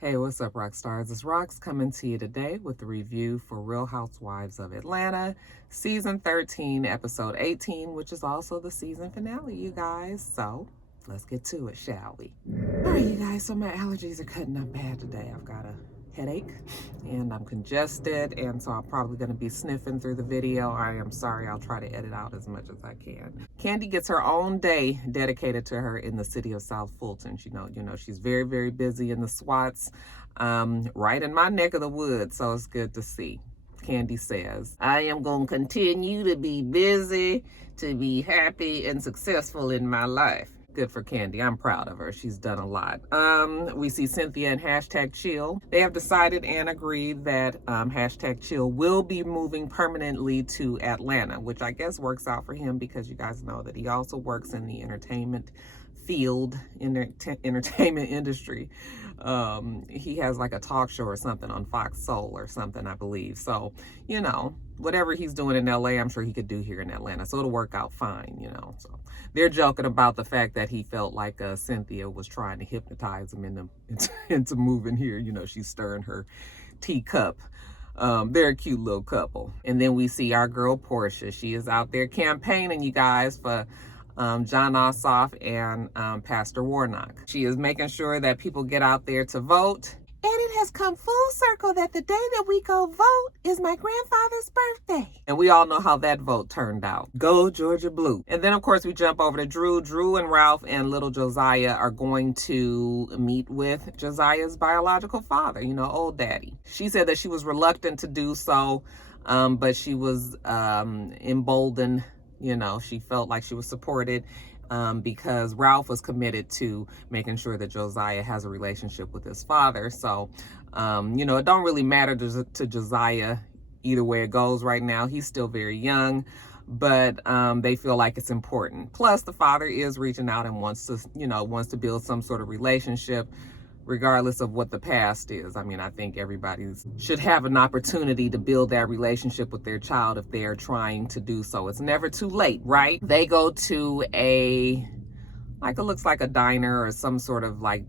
Hey, what's up, rock stars? It's Rox coming to you today with the review for Real Housewives of Atlanta, Season 13, Episode 18, which is also the season finale, you guys. So, let's get to it, shall we? All right, you guys, so my allergies are cutting up bad today. I've got a headache and I'm congested, and so I'm probably going to be sniffing through the video. I am sorry. I'll try to edit out as much as I can. Kandi gets her own day dedicated to her in the city of South Fulton. You know, she's very, very busy in the SWATs, right in my neck of the woods, so it's good to see. Kandi says, I am going to continue to be busy, to be happy and successful in my life. Good for Kandi. I'm proud of her. She's done a lot. We see Cynthia and hashtag Chill. They have decided and agreed that hashtag Chill will be moving permanently to Atlanta, which I guess works out for him because you guys know that he also works in the entertainment field, entertainment industry. He has like a talk show or something on Fox Soul or something, I believe. So, you know, whatever he's doing in LA, I'm sure he could do here in Atlanta. So it'll work out fine, you know. So they're joking about the fact that he felt like Cynthia was trying to hypnotize him into moving here. You know, she's stirring her teacup. They're a cute little couple. And then we see our girl Portia. She is out there campaigning, you guys, for John Ossoff and Pastor Warnock. She is making sure that people get out there to vote. And it has come full circle that the day that we go vote is my grandfather's birthday. And we all know how that vote turned out. Go Georgia Blue. And then, of course, we jump over to Drew. Drew and Ralph and little Josiah are going to meet with Josiah's biological father, you know, old daddy. She said that she was reluctant to do so, but she was emboldened. You know, she felt like she was supported because Ralph was committed to making sure that Josiah has a relationship with his father. So, you know, it don't really matter to Josiah either way it goes right now. He's still very young, but they feel like it's important. Plus, the father is reaching out and wants to build some sort of relationship, regardless of what the past is. I mean, I think everybody should have an opportunity to build that relationship with their child if they are trying to do so. It's never too late, right? They go to it looks like a diner or some sort of like,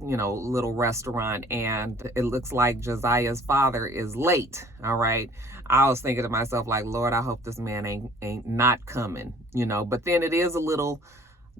you know, little restaurant, and it looks like Josiah's father is late, all right? I was thinking to myself, like, Lord, I hope this man ain't not coming, you know? But then it is a little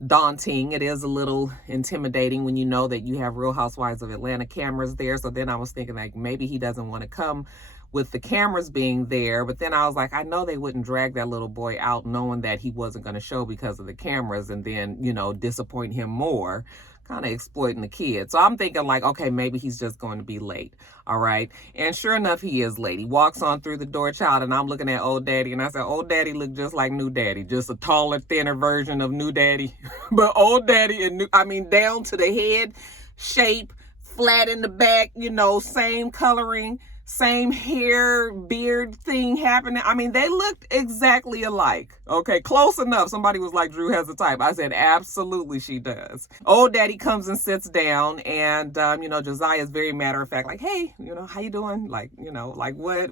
daunting. It is a little intimidating when you know that you have Real Housewives of Atlanta cameras there. So then I was thinking like maybe he doesn't want to come with the cameras being there. But then I was like, I know they wouldn't drag that little boy out knowing that he wasn't going to show because of the cameras and then, you know, disappoint him more, kind of exploiting the kid. So I'm thinking like, okay, maybe he's just going to be late. All right. And sure enough, he is late. He walks on through the door, child, and I'm looking at old daddy, and I said, old daddy looked just like new daddy, just a taller, thinner version of new daddy. But old daddy down to the head shape, flat in the back, you know, same coloring, same hair, beard thing happening. I mean, they looked exactly alike. Okay, close enough. Somebody was like, Drew has a type. I said, absolutely she does. Old daddy comes and sits down, and, you know, Josiah is very matter of fact, like, hey, you know, how you doing? Like, you know, like what,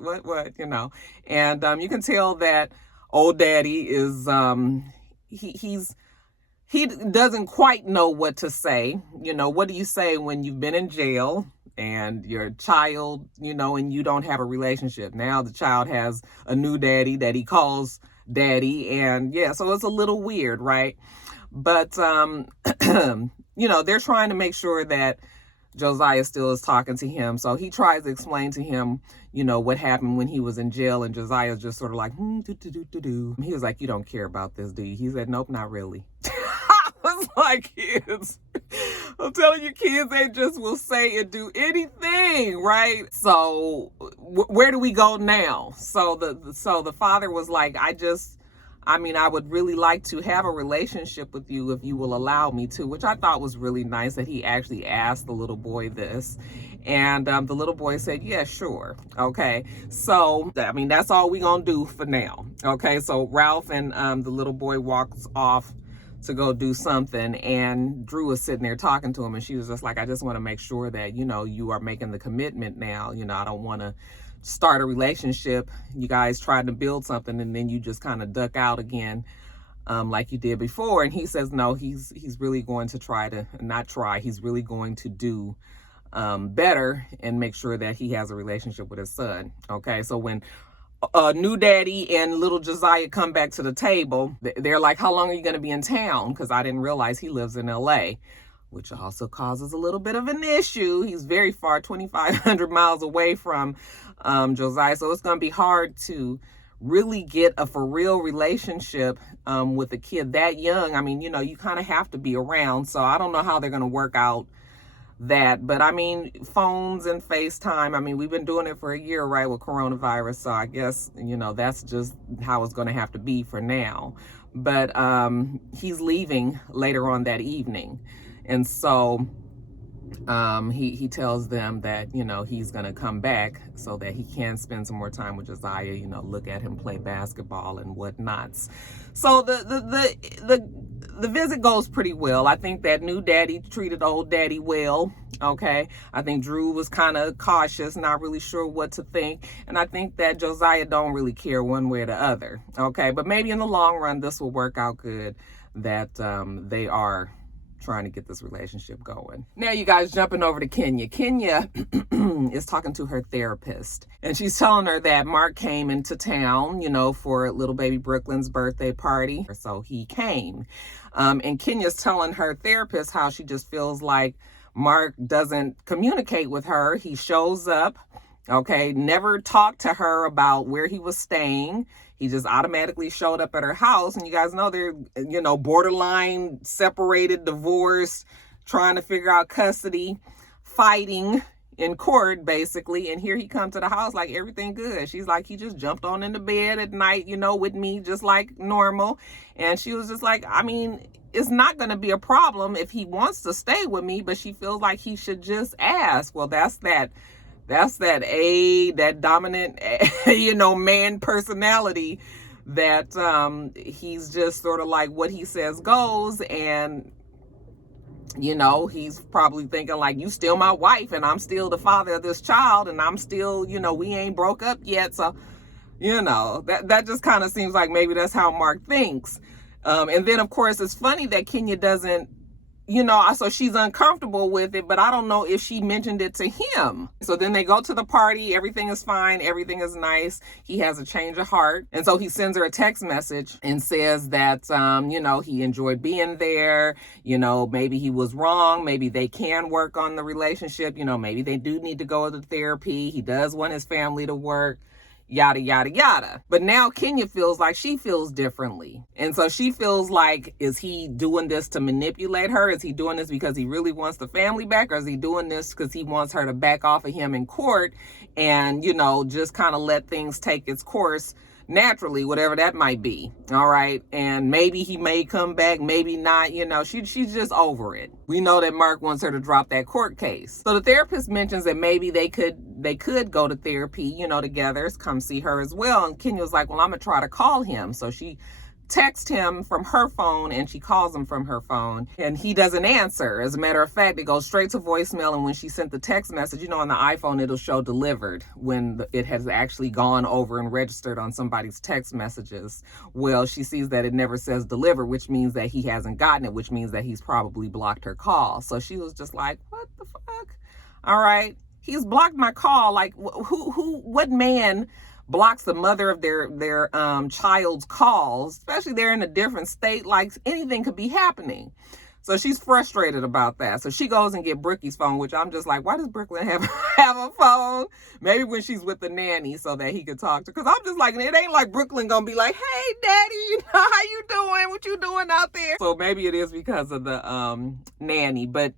you know. And you can tell that old daddy is, he doesn't quite know what to say. You know, what do you say when you've been in jail and your child, you know, and you don't have a relationship? Now the child has a new daddy that he calls daddy. And yeah, so it's a little weird, right? But, you know, they're trying to make sure that Josiah still is talking to him. So he tries to explain to him, you know, what happened when he was in jail. And Josiah's just sort of like, He was like, you don't care about this, do you? He said, nope, not really. was like, kids, I'm telling you, kids, they just will say and do anything, right? So where do we go now? So the father was like, I would really like to have a relationship with you if you will allow me to, which I thought was really nice that he actually asked the little boy this. And the little boy said, yeah, sure. Okay. So, I mean, that's all we gonna do for now. Okay. So Ralph and the little boy walks off to go do something, and Drew was sitting there talking to him, and she was just like, I just want to make sure that, you know, you are making the commitment now. You know, I don't want to start a relationship. You guys tried to build something and then you just kind of duck out again, like you did before. And he says, no, he's really going to he's really going to do better and make sure that he has a relationship with his son. Okay, so when new daddy and little Josiah come back to the table, they're like, how long are you going to be in town? Because I didn't realize he lives in LA, which also causes a little bit of an issue. He's very far, 2,500 miles away from Josiah. So it's going to be hard to really get a for real relationship with a kid that young. I mean, you know, you kind of have to be around. So I don't know how they're going to work out that. But I mean, phones and FaceTime, I mean, we've been doing it for a year, right, with coronavirus. So I guess, you know, that's just how it's going to have to be for now. But he's leaving later on that evening. And so he tells them that, you know, he's going to come back so that he can spend some more time with Josiah, you know, look at him play basketball and whatnots. So the visit goes pretty well. I think that new daddy treated old daddy well. Okay. I think Drew was kind of cautious, not really sure what to think. And I think that Josiah don't really care one way or the other. Okay. But maybe in the long run, this will work out good, that they are trying to get this relationship going. Now you guys, jumping over to Kenya. Kenya is talking to her therapist, and she's telling her that Mark came into town, you know, for little baby Brooklyn's birthday party. So he came. And Kenya's telling her therapist how she just feels like Mark doesn't communicate with her. He shows up, okay, never talked to her about where he was staying. He just automatically showed up at her house. And you guys know they're, you know, borderline separated, divorced, trying to figure out custody, fighting in court, basically. And here he comes to the house like everything good. She's like, he just jumped on into bed at night, you know, with me, just like normal. And she was just like, I mean, it's not going to be a problem if he wants to stay with me, but she feels like he should just ask. Well, that's that dominant, you know, man personality that he's just sort of like what he says goes. And, you know, he's probably thinking like, you still my wife and I'm still the father of this child and I'm still, you know, we ain't broke up yet. So, you know, that just kind of seems like maybe that's how Mark thinks. And then, of course, it's funny that Kenya doesn't, you know, so she's uncomfortable with it, but I don't know if she mentioned it to him. So then they go to the party. Everything is fine. Everything is nice. He has a change of heart. And so he sends her a text message and says that, you know, he enjoyed being there. You know, maybe he was wrong. Maybe they can work on the relationship. You know, maybe they do need to go to therapy. He does want his family to work. Yada, yada, yada. But now Kenya feels like she feels differently. And so she feels like, is he doing this to manipulate her? Is he doing this because he really wants the family back? Or is he doing this because he wants her to back off of him in court and, you know, just kind of let things take its course naturally, whatever that might be. All right. And maybe he may come back, maybe not, you know, she's just over it. We know that Mark wants her to drop that court case. So the therapist mentions that maybe they could go to therapy, you know, together, come see her as well. And Kenya was like, well, I'm going to try to call him. So she texts him from her phone and she calls him from her phone and he doesn't answer. As a matter of fact, it goes straight to voicemail. And when she sent the text message, you know, on the iPhone, it'll show delivered when it has actually gone over and registered on somebody's text messages. Well, she sees that it never says delivered, which means that he hasn't gotten it, which means that he's probably blocked her call. So she was just like, what the fuck? All right. He's blocked my call. Like what man blocks the mother of their child's calls, especially they're in a different state, like anything could be happening. So she's frustrated about that. So she goes and get Brookie's phone, which I'm just like, why does Brooklyn have a phone? Maybe when she's with the nanny so that he could talk to her. Because I'm just like, it ain't like Brooklyn gonna be like, hey, daddy, you know, how you doing? What you doing out there? So maybe it is because of the nanny. But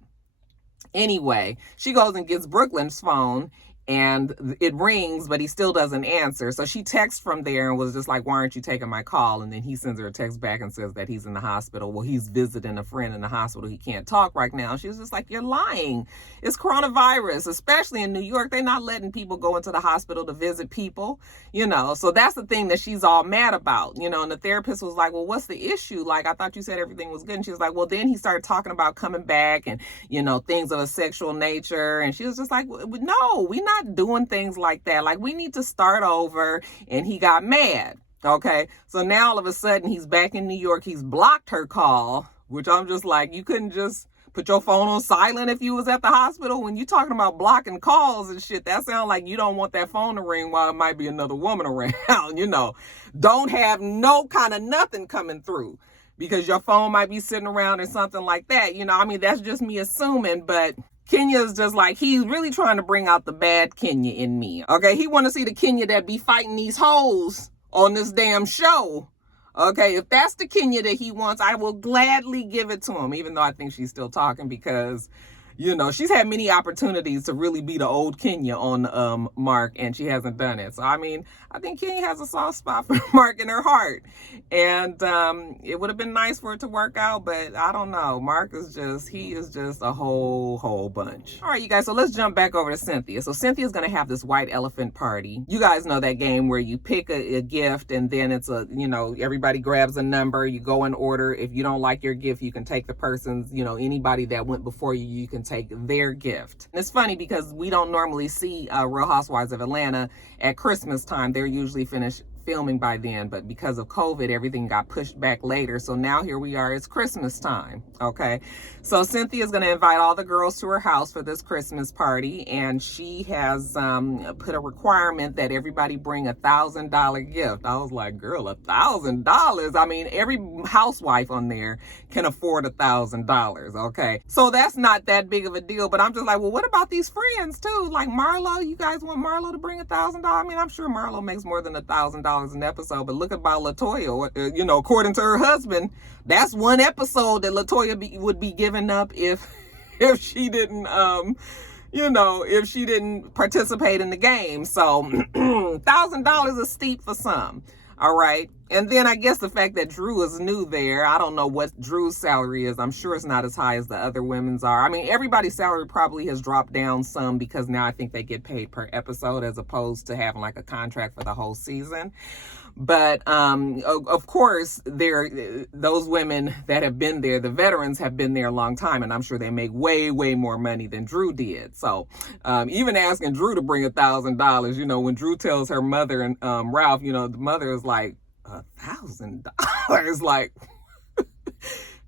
anyway, she goes and gets Brooklyn's phone. And it rings, but he still doesn't answer. So she texts from there and was just like, why aren't you taking my call? And then he sends her a text back and says that he's in the hospital. Well, he's visiting a friend in the hospital. He can't talk right now. She was just like, you're lying. It's coronavirus, especially in New York. They're not letting people go into the hospital to visit people, you know. So that's the thing that she's all mad about, you know. And the therapist was like, well, what's the issue? Like, I thought you said everything was good. And she was like, well, then he started talking about coming back and, you know, things of a sexual nature. And she was just like, no, we're not doing things like that. Like, we need to start over. And he got mad. Okay. So now all of a sudden he's back in New York. He's blocked her call, which I'm just like, you couldn't just put your phone on silent if you was at the hospital. When you talking about blocking calls and shit, that sounds like you don't want that phone to ring while it might be another woman around, you know. Don't have no kind of nothing coming through because your phone might be sitting around or something like that. You know, I mean, that's just me assuming, but Kenya's just like, he's really trying to bring out the bad Kenya in me. Okay, he want to see the Kenya that be fighting these hoes on this damn show. Okay, if that's the Kenya that he wants, I will gladly give it to him, even though I think she's still talking because, you know, she's had many opportunities to really be the old Kenya on Mark, and she hasn't done it. So, I mean, I think Kenya has a soft spot for Mark in her heart. And it would have been nice for it to work out, but I don't know. Mark is just, he is just a whole bunch. All right, you guys, so let's jump back over to Cynthia. So Cynthia's going to have this white elephant party. You guys know that game where you pick a gift and then it's a, you know, everybody grabs a number, you go in order. If you don't like your gift, you can take the person's, you know, anybody that went before you, you can take their gift. And it's funny because we don't normally see Real Housewives of Atlanta at Christmas time. They're usually finished filming by then, but because of COVID, everything got pushed back later. So now here we are, it's Christmas time. Okay, so Cynthia's going to invite all the girls to her house for this Christmas party, and she has put a requirement that everybody bring $1,000 gift. I was like, girl, $1,000? I mean, every housewife on there can afford $1,000. Okay, so that's not that big of a deal, but I'm just like, well, what about these friends too? Like Marlo, you guys want Marlo to bring $1,000? I mean, I'm sure Marlo makes more than $1,000 an episode, but look about LaToya. You know, according to her husband, that's one episode that LaToya would be giving up if she didn't you know, if she didn't participate in the game. So $1,000 is steep for some. All right. And then I guess the fact that Drew is new there, I don't know what Drew's salary is. I'm sure it's not as high as the other women's are. I mean, everybody's salary probably has dropped down some because now I think they get paid per episode as opposed to having like a contract for the whole season. But of course, those women that have been there, the veterans have been there a long time, and I'm sure they make way more money than Drew did. So even asking Drew to bring $1,000, you know, when Drew tells her mother and Ralph, you know, the mother is like, $1,000? Like,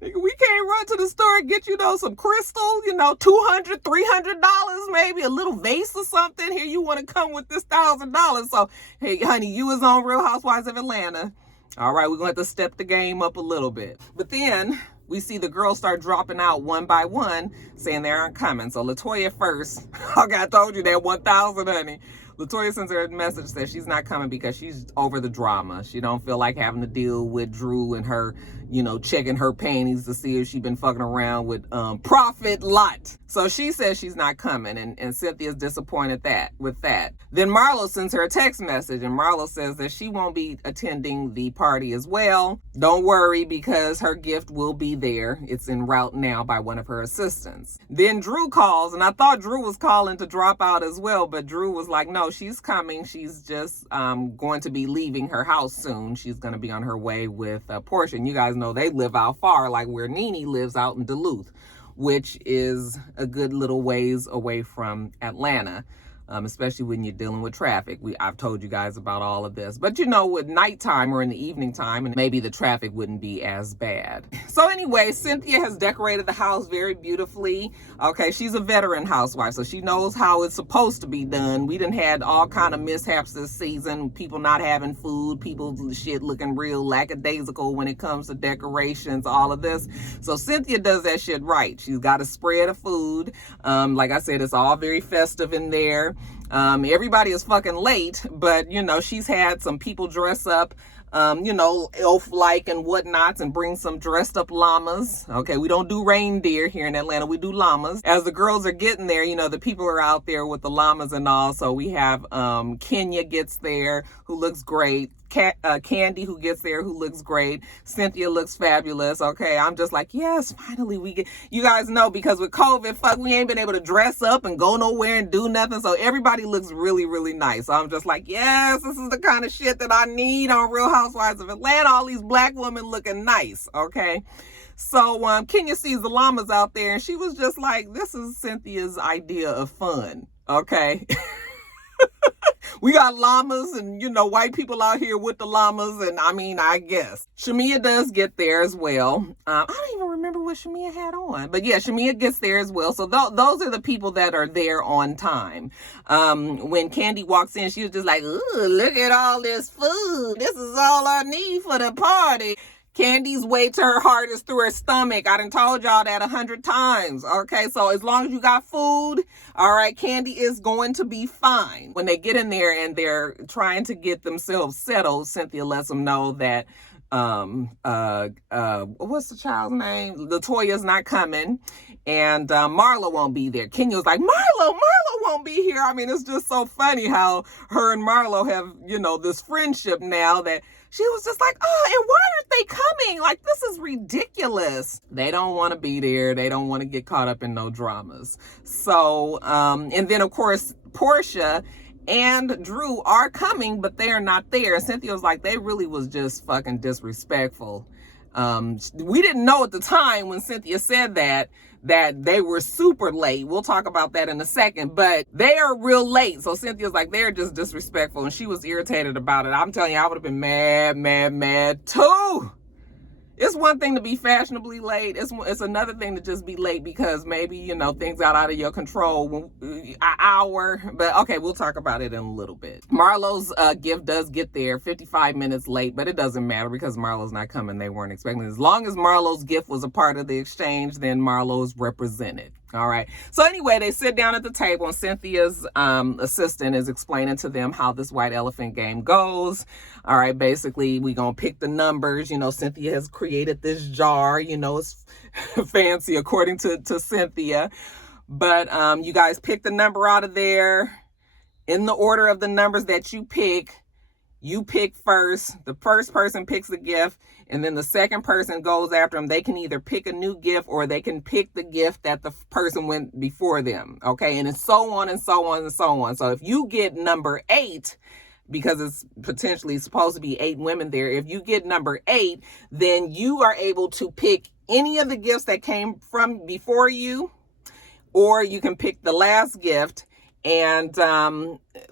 we can't run to the store and get, you know, some crystals, you know, $200, $300, maybe a little vase or something. Here, you want to come with this $1,000. So, hey, honey, you was on Real Housewives of Atlanta. All right, we're going to have to step the game up a little bit. But then we see the girls start dropping out one by one, saying they aren't coming. So LaToya first. Okay, I told you that 1,000, honey. LaToya sends her a message that she's not coming because she's over the drama. She don't feel like having to deal with Drew and her, you know, checking her panties to see if she's been fucking around with Prophet Lot. So she says she's not coming, and Cynthia's disappointed with that. Then Marlo sends her a text message, and Marlo says that she won't be attending the party as well. Don't worry, because her gift will be there. It's en route now by one of her assistants. Then Drew calls, and I thought Drew was calling to drop out as well, but Drew was like, no, she's coming. She's just going to be leaving her house soon. She's going to be on her way with Portia. And you guys know they live out far, like where Nene lives out in Duluth, which is a good little ways away from Atlanta. Especially when you're dealing with traffic. I've told you guys about all of this. But you know, with nighttime or in the evening time, and maybe the traffic wouldn't be as bad. So anyway, Cynthia has decorated the house very beautifully. Okay, she's a veteran housewife, so she knows how it's supposed to be done. We done had all kind of mishaps this season. People not having food, people shit looking real lackadaisical when it comes to decorations, all of this. So Cynthia does that shit right. She's got a spread of food. Like I said, it's all very festive in there. Everybody is fucking late, but you know, she's had some people dress up, you know, elf-like and whatnots, and bring some dressed up llamas. Okay, we don't do reindeer here in Atlanta, we do llamas. As the girls are getting there, you know, the people are out there with the llamas and all. So we have Kenya gets there, who looks great. Candy, who gets there, who looks great. Cynthia looks fabulous. Okay, I'm just like, yes, finally we get, you guys know, because with COVID, fuck, we ain't been able to dress up and go nowhere and do nothing. So everybody looks really nice. So I'm just like, yes, this is the kind of shit that I need on Real Housewives of Atlanta. All these black women looking nice. Okay. So Kenya sees the llamas out there, and she was just like, this is Cynthia's idea of fun. Okay. We got llamas and, you know, white people out here with the llamas. And I mean, I guess Shamia does get there as well. I don't even remember what Shamia had on, but yeah, Shamia gets there as well. So those are the people that are there on time. When Candy walks in, she was just like, ooh, look at all this food. This is all I need for the party. Candy's way to her heart is through her stomach. I done told y'all that 100 times. Okay, so as long as you got food, all right, Candy is going to be fine. When they get in there and they're trying to get themselves settled, Cynthia lets them know that what's the child's name? Latoya's not coming, and Marlo won't be there. Kenya was like, Marlo won't be here. I mean, it's just so funny how her and Marlo have, you know, this friendship now that she was just like, oh, and why aren't they coming? Like, this is ridiculous. They don't want to be there. They don't want to get caught up in no dramas. So, and then of course, Portia and Drew are coming, but they are not there. Cynthia was like, they really was just fucking disrespectful. We didn't know at the time when Cynthia said that they were super late. We'll talk about that in a second, but they are real late. So Cynthia's like, they're just disrespectful, and she was irritated about it. I'm telling you, I would have been mad too. It's one thing to be fashionably late. It's another thing to just be late because maybe, you know, things got out of your control an hour. But okay, we'll talk about it in a little bit. Marlo's gift does get there 55 minutes late, but it doesn't matter because Marlo's not coming. They weren't expecting it. As long as Marlo's gift was a part of the exchange, then Marlo's represented. All right. So anyway, they sit down at the table and Cynthia's assistant is explaining to them how this white elephant game goes. All right. Basically, we're going to pick the numbers. You know, Cynthia has created this jar. You know, it's fancy according to Cynthia. But you guys pick the number out of there in the order of the numbers that you pick. You pick first. The first person picks the gift, and then the second person goes after them. They can either pick a new gift or they can pick the gift that the person went before them. Okay, and it's so on and so on and so on. So if you get number 8, because it's potentially supposed to be 8 women there, if you get number 8, then you are able to pick any of the gifts that came from before you, or you can pick the last gift. And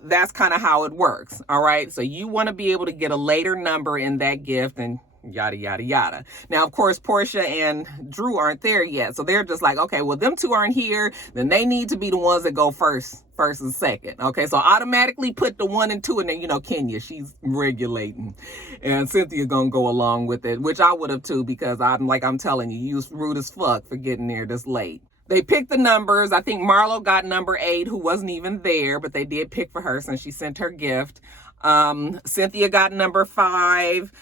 that's kind of how it works. All right. So you want to be able to get a later number in that gift and yada, yada, yada. Now, of course, Portia and Drew aren't there yet. So they're just like, okay, well, them two aren't here. Then they need to be the ones that go first and second. Okay. So automatically put the 1 and 2 in there. You know, Kenya, she's regulating. And Cynthia gonna go along with it, which I would have too, because I'm telling you, you was rude as fuck for getting there this late. They picked the numbers. I think Marlo got number 8, who wasn't even there, but they did pick for her since she sent her gift. Cynthia got number 5.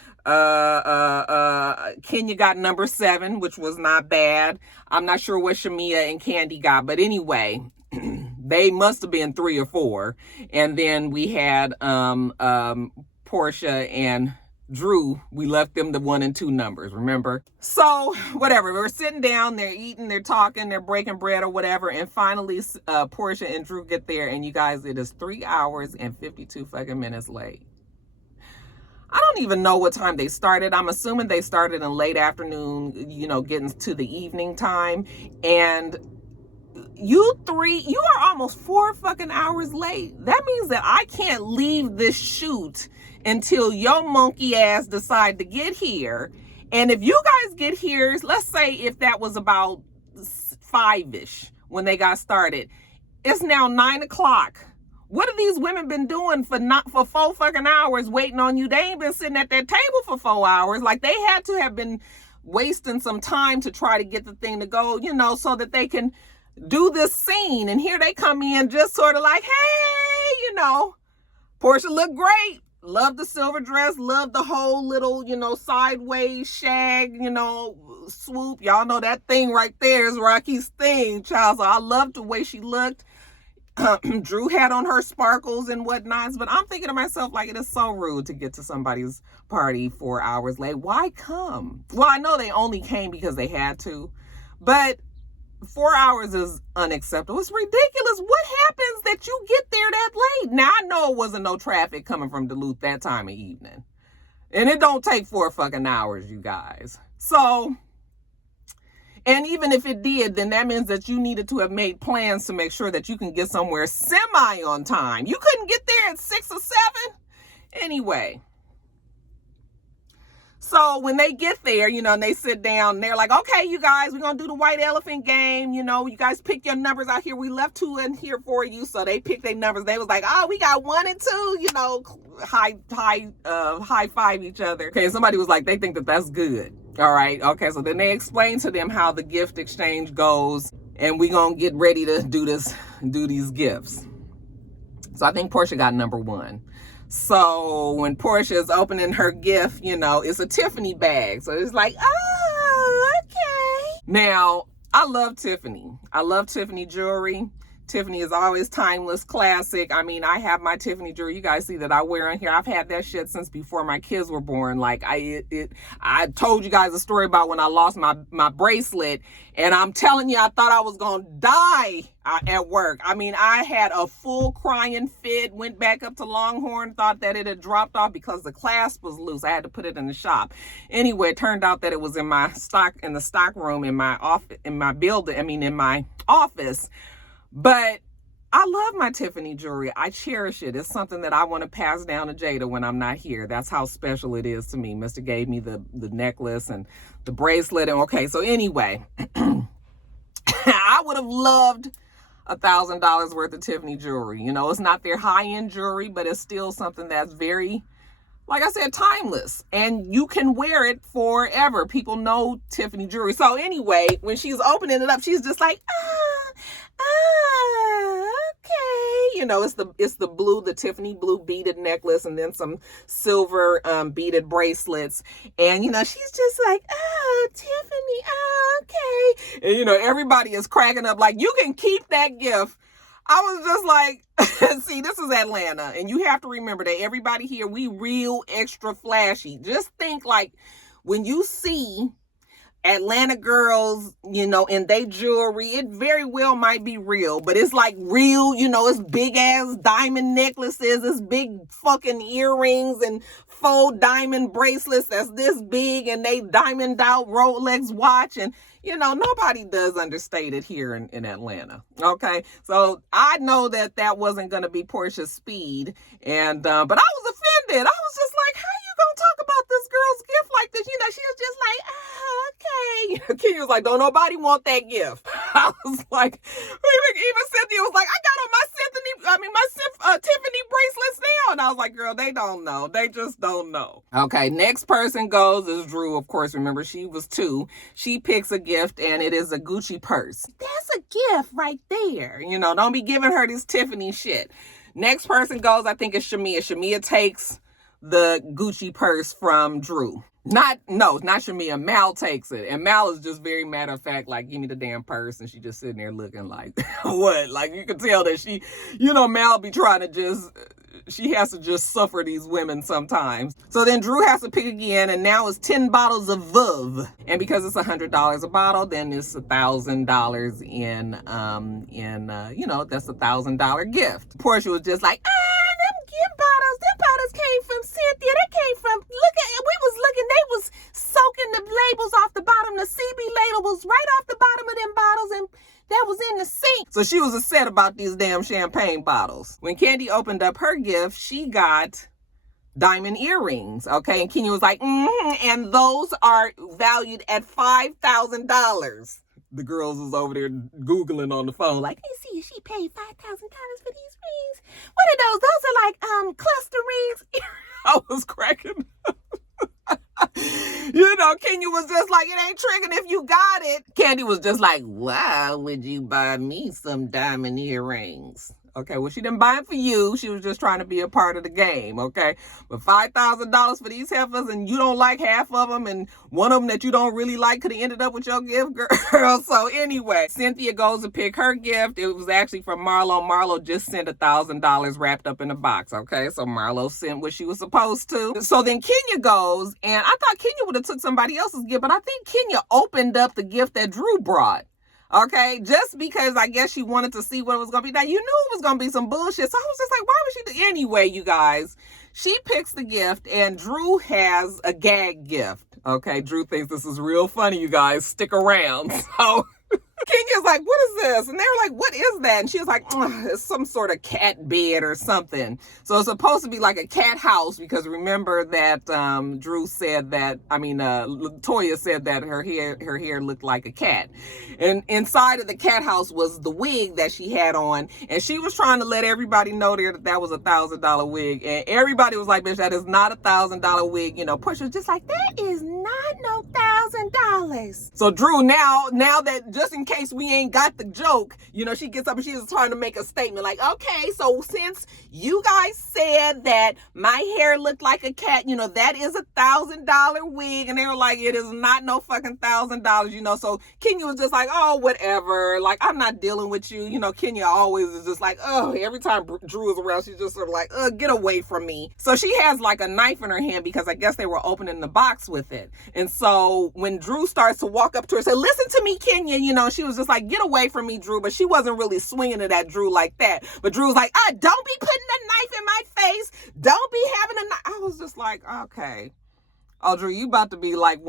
Kenya got number 7, which was not bad. I'm not sure what Shamia and Candy got, but anyway, they must have been 3 or 4. And then we had Portia and Drew, we left them the 1 and 2 numbers, remember? So whatever, we're sitting down, they're eating, they're talking, they're breaking bread or whatever, and finally Portia and Drew get there, and you guys, it is 3 hours and 52 fucking minutes late. I don't even know what time they started. I'm assuming they started in late afternoon, you know, getting to the evening time, and you are almost 4 fucking hours late. That means that I can't leave this shoot until your monkey ass decide to get here. And if you guys get here, let's say if that was about 5-ish when they got started, it's now 9 o'clock. What have these women been doing for 4 fucking hours waiting on you? They ain't been sitting at that table for 4 hours. Like, they had to have been wasting some time to try to get the thing to go, you know, so that they can do this scene. And here they come in just sort of like, hey, you know, Portia looked great. Love the silver dress. Love the whole little, you know, sideways shag, you know, swoop. Y'all know that thing right there is Rocky's thing, child. So I loved the way she looked. Drew had on her sparkles and whatnots, but I'm thinking to myself, like, it is so rude to get to somebody's party 4 hours late. Why come? Well, I know they only came because they had to, but 4 hours is unacceptable. It's ridiculous. What happens that you get there that late? Now, I know it wasn't no traffic coming from Duluth that time of evening, and it don't take 4 fucking hours, you guys. So, and even if it did, then that means that you needed to have made plans to make sure that you can get somewhere semi on time. You couldn't get there had 6 or 7. Anyway. So when they get there, you know, and they sit down, and they're like, okay, you guys, we're going to do the white elephant game. You know, you guys pick your numbers out here. We left 2 in here for you. So they picked their numbers. They was like, oh, we got 1 and 2, you know, high five each other. Okay, somebody was like, they think that that's good. All right. Okay, so then they explain to them how the gift exchange goes. And we going to get ready to do these gifts. So I think Portia got number 1. So when Portia is opening her gift, you know, it's a Tiffany bag. So it's like, oh, okay. Now, I love Tiffany. I love Tiffany jewelry. Tiffany is always timeless, classic. I mean, I have my Tiffany jewelry. You guys see that I wear on here. I've had that shit since before my kids were born. Like I told you guys a story about when I lost my bracelet, and I'm telling you, I thought I was gonna die at work. I mean, I had a full crying fit, went back up to Longhorn, thought that it had dropped off because the clasp was loose. I had to put it in the shop. Anyway, it turned out that it was in the stock room in my office, in my office. But I love my Tiffany jewelry. I cherish it. It's something that I want to pass down to Jada when I'm not here. That's how special it is to me. Mr. gave me the necklace and the bracelet. And okay, so anyway, I would have loved $1,000 worth of Tiffany jewelry. You know, it's not their high-end jewelry, but it's still something that's very, like I said, timeless. And you can wear it forever. People know Tiffany jewelry. So anyway, when she's opening it up, she's just like, okay. You know, it's the Tiffany blue beaded necklace and then some silver beaded bracelets. And, you know, she's just like, oh, Tiffany, okay. And, you know, everybody is cracking up like, you can keep that gift. I was just like, see, this is Atlanta. And you have to remember that everybody here, we real extra flashy. Just think like when you see Atlanta girls, you know, in they jewelry, it very well might be real, but it's like real, you know, it's big ass diamond necklaces, it's big fucking earrings and faux diamond bracelets that's this big, and they diamond out Rolex watch, and you know, nobody does understate it here in Atlanta. Okay. So I know that wasn't going to be Portia's speed. And, but I was offended. I was just like, how you going to talk about this girl's gift like this? You know, she was just like, okay. Kenya was like, don't nobody want that gift. I was like, even Cynthia was like, I got on my Tiffany bracelets now. And I was like, girl, they don't know. They just don't know. Okay. Next person goes is Drew. Of course, remember she was 2. She picks a gift, and it is a Gucci purse. That's a gift right there. You know, don't be giving her this Tiffany shit. Next person goes, I think it's Shamia. Shamia takes the Gucci purse from Drew. Not Shamia. Mal takes it. And Mal is just very matter of fact, like, give me the damn purse. And she just sitting there looking like, what? Like, you can tell that she, you know, Mal be trying to she has to just suffer these women sometimes. So then Drew has to pick again, and now it's 10 bottles of Veuve. And because it's $100 a bottle, then it's $1,000 in you know, that's $1,000 gift. Portia was just like, them bottles came from Cynthia. They came from, they was soaking the labels off the bottom. The CB label was right off the bottom of them bottles, and that was in the sink. So she was upset about these damn champagne bottles. When Candy opened up her gift, she got diamond earrings. Okay. And Kenya was like, and those are valued at $5,000. The girls was over there Googling on the phone, like, let's see if she paid $5,000 for these rings. What are those? Those are like cluster rings. I was cracking up. You know, Kenya was just like, it ain't tricking if you got it. Candy was just like, why would you buy me some diamond earrings? Okay, well, she didn't buy it for you. She was just trying to be a part of the game, okay? But $5,000 for these heifers, and you don't like half of them, and one of them that you don't really like could have ended up with your gift, girl. So anyway, Cynthia goes to pick her gift. It was actually from Marlo. Marlo just sent $1,000 wrapped up in a box, okay? So Marlo sent what she was supposed to. So then Kenya goes, and I thought Kenya would have took somebody else's gift, but I think Kenya opened up the gift that Drew brought. Okay, just because I guess she wanted to see what it was going to be. Now, you knew it was going to be some bullshit. So I was just like, why would she do? Anyway, you guys, she picks the gift, and Drew has a gag gift. Okay, Drew thinks this is real funny, you guys. Stick around. So Kenya's like, what is this? And they were like, what is that? And she was like, it's some sort of cat bed or something. So it's supposed to be like a cat house, because remember that Drew said that, Latoya said that her hair looked like a cat. And inside of the cat house was the wig that she had on. And she was trying to let everybody know there that was $1,000 wig. And everybody was like, bitch, that is not $1,000 wig. You know, Portia was just like, that is not no $1,000. So Drew, now that just in case we ain't got the joke, you know, she gets up and she's trying to make a statement like, okay, so since you guys said that my hair looked like a cat, you know, that is $1,000 wig. And they were like, it is not no fucking $1,000, you know. So Kenya was just like, oh, whatever. Like, I'm not dealing with you. You know, Kenya always is just like, oh, every time Drew is around, she's just sort of like, get away from me. So she has like a knife in her hand, because I guess they were opening the box with it. And so when Drew starts to walk up to her and say, listen to me, Kenya, you know, she was just like, get away from me, Drew. But she wasn't really swinging it at Drew like that. But Drew was like, don't be putting a knife in my face. Don't be having a knife. I was just like, okay. Oh, Drew, you about to be like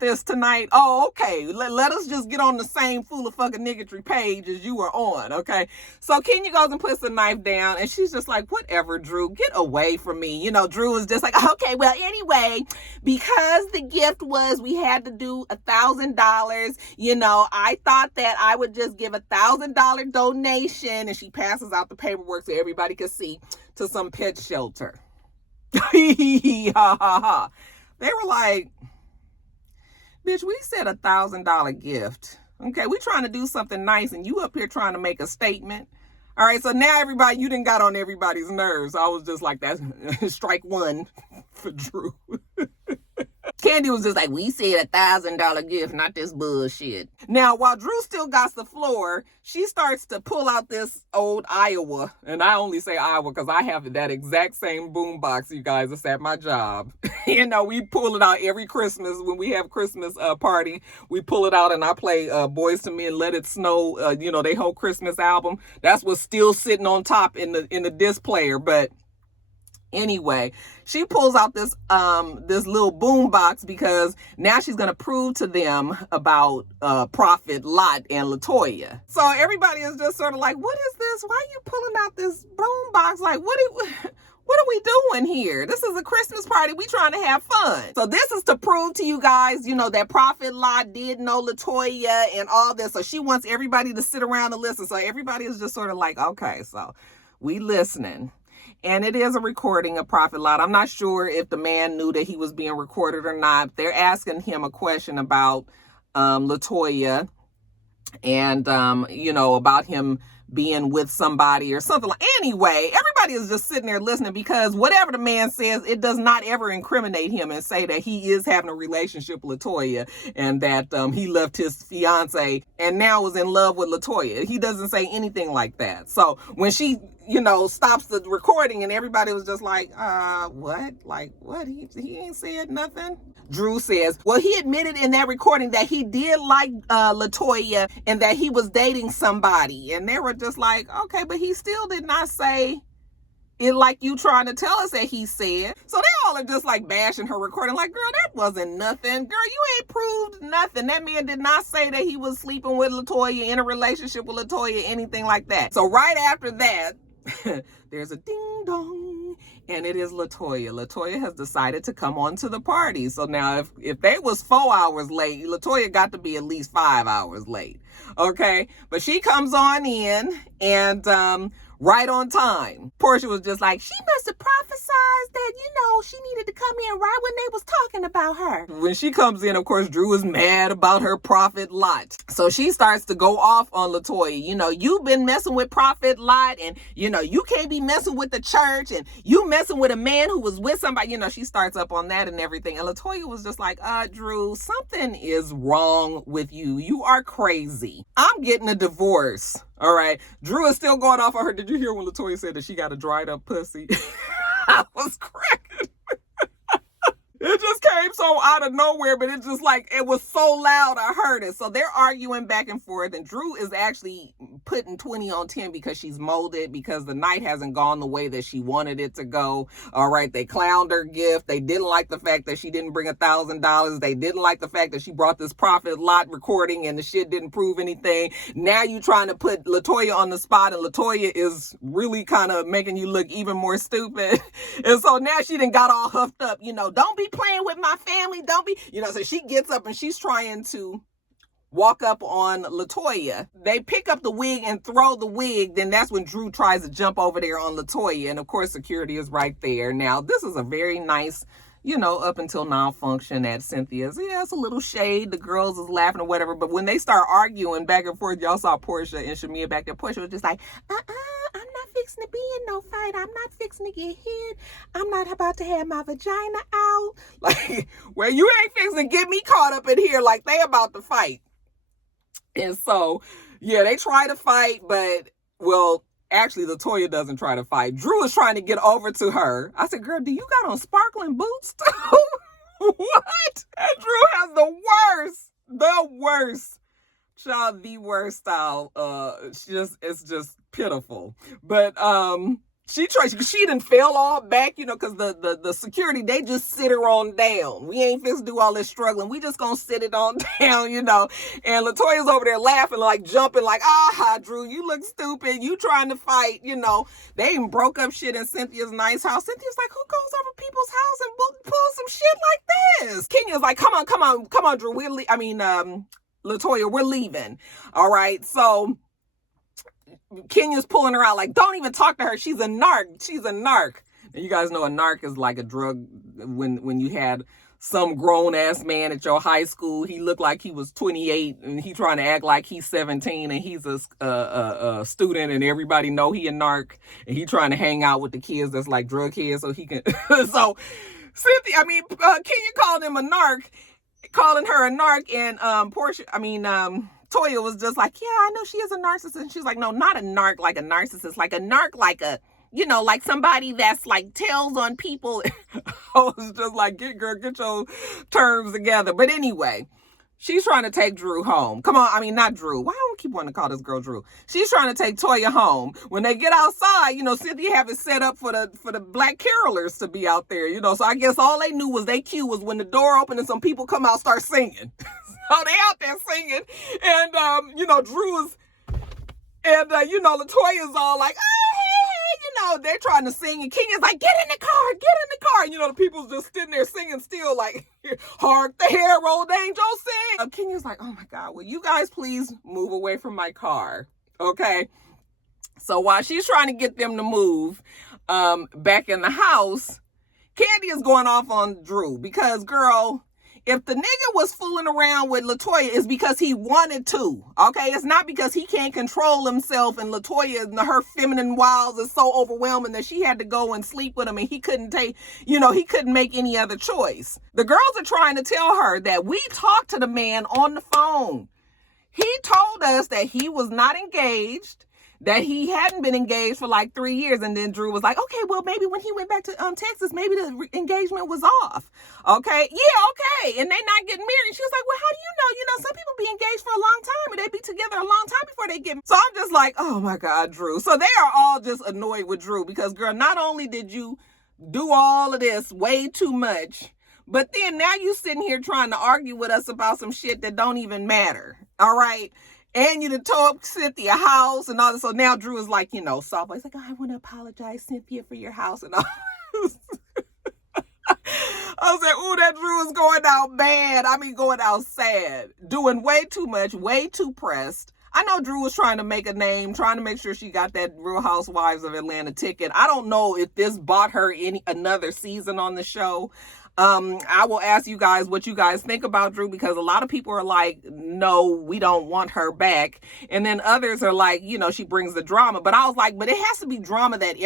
this tonight? Oh, okay. Let us just get on the same fool of fucking niggotry page as you were on, okay? So Kenya goes and puts the knife down, and she's just like, whatever, Drew, get away from me. You know, Drew is just like, okay, well, anyway, because the gift was we had to do $1,000, you know, I thought that I would just give $1,000 donation, and she passes out the paperwork so everybody could see, to some pet shelter. Ha ha ha. They were like, bitch, we said $1,000 gift. Okay, we trying to do something nice, and you up here trying to make a statement. All right, so now everybody, you done got on everybody's nerves. I was just like, that's strike one for Drew. Candy was just like, we said $1,000 gift, not this bullshit. Now, while Drew still got the floor, she starts to pull out this old Iowa. And I only say Iowa because I have that exact same boombox, you guys. It's at my job. You know, we pull it out every Christmas when we have Christmas party. We pull it out and I play Boys to Men, Let It Snow, you know, their whole Christmas album. That's what's still sitting on top in the disc player. But anyway, she pulls out this little boom box because now she's gonna prove to them about Prophet, Lot, and Latoya. So everybody is just sort of like, what is this? Why are you pulling out this boom box? Like, what are we doing here? This is a Christmas party. We trying to have fun. So this is to prove to you guys, you know, that Prophet Lot did know Latoya and all this. So she wants everybody to sit around and listen. So everybody is just sort of like, okay, so we listening. And it is a recording of Prophet Lot. I'm not sure if the man knew that he was being recorded or not. They're asking him a question about Latoya and, you know, about him being with somebody or something like. Anyway, everybody is just sitting there listening because whatever the man says, it does not ever incriminate him and say that he is having a relationship with Latoya and that he left his fiance and now is in love with Latoya. He doesn't say anything like that. So when she, you know, stops the recording and everybody was just like, what? Like, what? He ain't said nothing. Drew says, well, he admitted in that recording that he did like Latoya and that he was dating somebody. And they were just like, okay, but he still did not say it like you trying to tell us that he said. So they all are just like bashing her recording. Like, girl, that wasn't nothing. Girl, you ain't proved nothing. That man did not say that he was sleeping with Latoya, in a relationship with Latoya, anything like that. So right after that, there's a ding dong, and it is Latoya. Latoya has decided to come on to the party. So now if they was 4 hours late, Latoya got to be at least 5 hours late. Okay, but she comes on in and right on time. Portia was just like, she must have prophesied that, you know, she needed to come in right when they was talking about her. When she comes in, of course, Drew is mad about her Prophet Lot. So she starts to go off on Latoya. You know, you've been messing with Prophet Lot and, you know, you can't be messing with the church and you messing with a man who was with somebody. You know, she starts up on that and everything. And Latoya was just like, Drew, something is wrong with you. You are crazy. I'm getting a divorce. All right. Drew is still going off on her. Did you hear when Latoya said that she got a dried up pussy? I was cracking. It just came so out of nowhere, but it just like, it was so loud, I heard it. So they're arguing back and forth, and Drew is actually putting 20 on 10 because she's molded, because the night hasn't gone the way that she wanted it to go. All right, they clowned her gift. They didn't like the fact that she didn't bring $1,000. They didn't like the fact that she brought this profit lot recording and the shit didn't prove anything. Now you trying to put LaToya on the spot, and LaToya is really kind of making you look even more stupid. And so now she done got all huffed up, don't be playing with my family, don't be, so she gets up and she's trying to walk up on LaToya. They pick up the wig and throw the wig. Then that's when Drew tries to jump over there on LaToya. And of course, security is right there. Now, this is a very nice, up until now function at Cynthia's. Yeah, it's a little shade. The girls is laughing or whatever. But when they start arguing back and forth, y'all saw Portia and Shamia back there. Portia was just like, I'm not fixing to be in no fight. I'm not fixing to get hit. I'm not about to have my vagina out. Like, well, you ain't fixing to get me caught up in here like they about to fight. And so, yeah, they try to fight, but, well, actually, LaToya doesn't try to fight. Drew is trying to get over to her. I said, girl, do you got on sparkling boots too? What? And Drew has the worst. Child, the worst style. It's just pitiful. But, she done fell all back, because the security, they just sit her on down. We ain't fixed to do all this struggling. We just gonna sit it on down, And LaToya's over there laughing, like jumping, like, Drew, you look stupid. You trying to fight, They even broke up shit in Cynthia's nice house. Cynthia's like, who goes over people's house and pulls some shit like this? Kenya's like, come on, Drew. LaToya, we're leaving. All right, so Kenya's pulling her out, like, don't even talk to her. She's a narc. And you guys know a narc is like a drug. When you had some grown-ass man at your high school, he looked like he was 28, and he trying to act like he's 17, and he's a student, and everybody know he a narc, and he trying to hang out with the kids that's like drug kids, so he can. So Cynthia, Kenya called him a narc, calling her a narc, and Toya was just like, yeah, I know she is a narcissist. And she's like, no, not a narc like a narcissist, like a narc like a, like somebody that's like tells on people. I was just like, get your terms together. But anyway, she's trying to take Drew home. Come on, not Drew. Why do I keep wanting to call this girl Drew? She's trying to take Toya home. When they get outside, Cynthia have it set up for the black carolers to be out there, So I guess all they knew was they cue was when the door opened and some people come out start singing. So they out there singing, and Drew is, and LaToya's all like, hey, they're trying to sing, and Kenya's like, get in the car, and the people's just sitting there singing still, like, hark the herald angels sing. Kenya's like, oh my God, will you guys please move away from my car, okay? So while she's trying to get them to move back in the house, Candy is going off on Drew because, girl, if the nigga was fooling around with LaToya, it's because he wanted to, okay? It's not because he can't control himself, and LaToya and her feminine wiles is so overwhelming that she had to go and sleep with him, and he couldn't he couldn't make any other choice. The girls are trying to tell her that we talked to the man on the phone. He told us that he was not engaged, that he hadn't been engaged for like 3 years. And then Drew was like, okay, well, maybe when he went back to Texas, maybe the engagement was off. Okay. Yeah. Okay. And they not getting married. She was like, well, how do you know? Some people be engaged for a long time, and they be together a long time before they get married. So I'm just like, oh my God, Drew. So they are all just annoyed with Drew because, girl, not only did you do all of this way too much, but then now you sitting here trying to argue with us about some shit that don't even matter. All right. And you done tore up Cynthia house and all this. So now Drew is like, soft. He's like, I want to apologize, Cynthia, for your house and all. I was like, ooh, that Drew is going out bad. Going out sad. Doing way too much, way too pressed. I know Drew was trying to make a name, trying to make sure she got that Real Housewives of Atlanta ticket. I don't know if this bought her another season on the show. I will ask you guys what you guys think about Drew, because a lot of people are like, no, we don't want her back. And then others are like, she brings the drama. But I was like, but it has to be drama that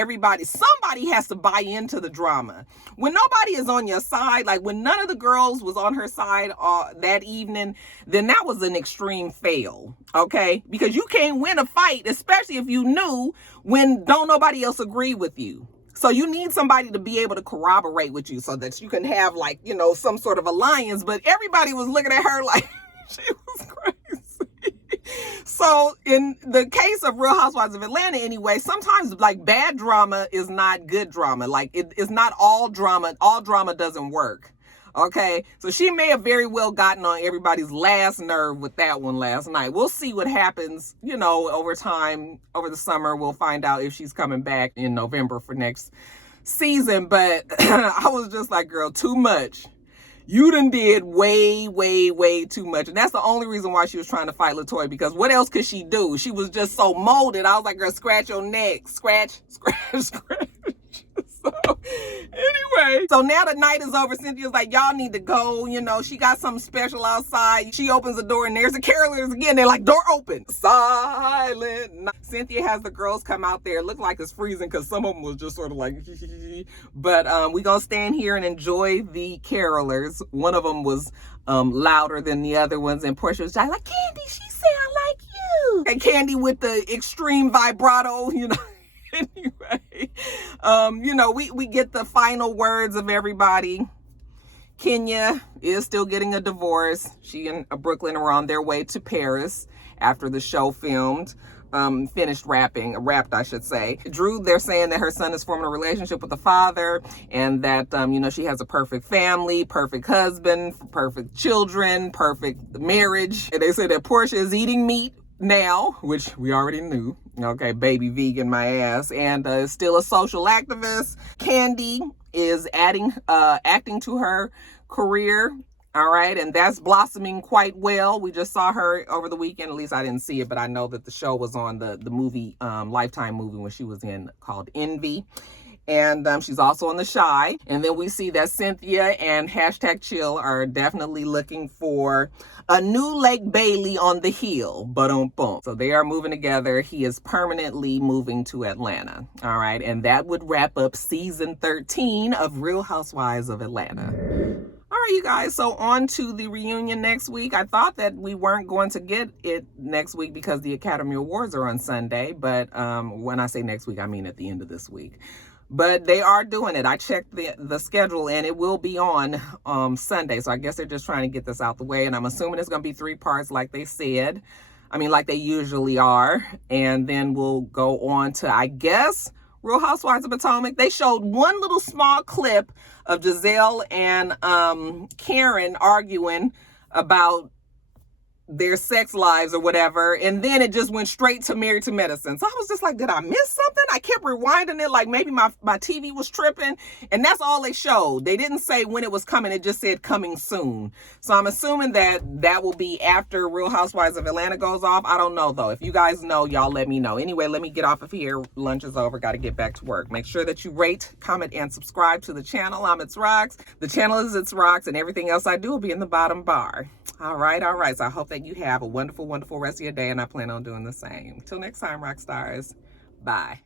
somebody has to buy into the drama. When nobody is on your side, like when none of the girls was on her side that evening, then that was an extreme fail. Okay. Because you can't win a fight, especially if you knew when don't nobody else agree with you. So you need somebody to be able to corroborate with you so that you can have, like, you know, some sort of alliance. But everybody was looking at her like she was crazy. So in the case of Real Housewives of Atlanta anyway, sometimes like bad drama is not good drama. Like it's not all drama. All drama doesn't work. Okay, so she may have very well gotten on everybody's last nerve with that one last night. We'll see what happens, you know, over time, over the summer. We'll find out if she's coming back in November for next season. But I was just like, girl, too much. You done did way, way, way too much. And that's the only reason why she was trying to fight LaToya, because what else could she do? She was just so molded. I was like, girl, scratch your neck. Scratch, scratch, scratch. So, anyway, so now the night is over. Cynthia's like, y'all need to go. You know, she got something special outside. She opens the door and there's the carolers again. They're like, door open. Silent night. Cynthia has the girls come out there. It looked like it's freezing because some of them was just sort of like, but we gonna stand here and enjoy the carolers. One of them was louder than the other ones, and Portia was like, Candy, she sound like you. And Candy with the extreme vibrato, you know. Anyway, you know, we get the final words of everybody. Kenya is still getting a divorce. She and Brooklyn are on their way to Paris after the show finished wrapped, I should say. Drew, they're saying that her son is forming a relationship with the father, and that, you know, she has a perfect family, perfect husband, perfect children, perfect marriage. And they say that Portia is eating meat now, which we already knew. Okay, baby vegan my ass. And still a social activist. Candy is acting to her career. All right, and that's blossoming quite well. We just saw her over the weekend. At least I didn't see it, but I know that the show was on the movie, Lifetime movie when she was in, called Envy. And she's also on The Shy. And then we see that Cynthia and #Chill are definitely looking for a new Lake Bailey on the hill. Ba-dum-bum. So they are moving together. He is permanently moving to Atlanta. All right. And that would wrap up season 13 of Real Housewives of Atlanta. All right, you guys, so on to the reunion next week. I thought that we weren't going to get it next week because the Academy Awards are on Sunday. But when I say next week, I mean at the end of this week. But they are doing it. I checked the schedule and it will be on Sunday. So I guess they're just trying to get this out the way. And I'm assuming it's going to be 3 parts like they said. I mean, like they usually are. And then we'll go on to, I guess, Real Housewives of Potomac. They showed one little small clip of Giselle and Karen arguing about their sex lives or whatever, and then it just went straight to Married to Medicine. So I was just like, did I miss something? I kept rewinding it, like maybe my TV was tripping, and that's all they showed. They didn't say when it was coming, it just said coming soon. So I'm assuming that will be after Real Housewives of Atlanta goes off. I don't know though. If you guys know, y'all let me know. Anyway, let me get off of here. Lunch is over, got to get back to work. Make sure that you rate, comment, and subscribe to the channel. I'm itsrox. The channel is itsrox, and everything else I do will be in the bottom bar. All right. So I hope that you have a wonderful, wonderful rest of your day, and I plan on doing the same. Till next time, rock stars. Bye.